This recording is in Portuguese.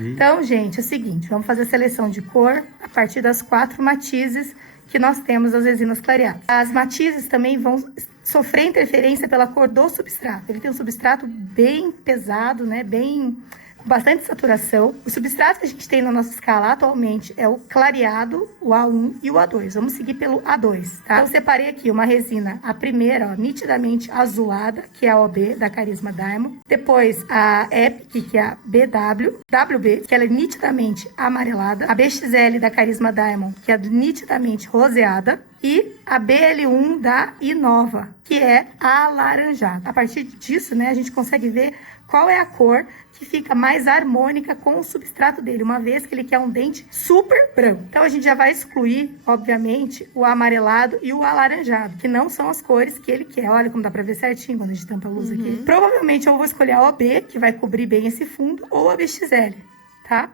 Então, gente, é o seguinte, vamos fazer a seleção de cor a partir das 4 matizes que nós temos das resinas clareadas. As matizes também vão sofrer interferência pela cor do substrato. Ele tem um substrato bem pesado, né? Com bastante saturação. O substrato que a gente tem na nossa escala atualmente é o clareado, o A1 e o A2. Vamos seguir pelo A2, tá? Então, eu separei aqui uma resina, a primeira, ó, nitidamente azulada, que é a OB, da Carisma Diamond. Depois, a Epic, que é a WB, que ela é nitidamente amarelada. A BXL, da Carisma Diamond, que é nitidamente roseada. E a BL1 da Inova, que é alaranjada. A partir disso, né, a gente consegue ver qual é a cor que fica mais harmônica com o substrato dele, uma vez que ele quer um dente super branco. Então, a gente já vai excluir, obviamente, o amarelado e o alaranjado, que não são as cores que ele quer. Olha como dá pra ver certinho quando a gente tampa a luz aqui. Provavelmente, eu vou escolher a OB, que vai cobrir bem esse fundo, ou a BXL, tá?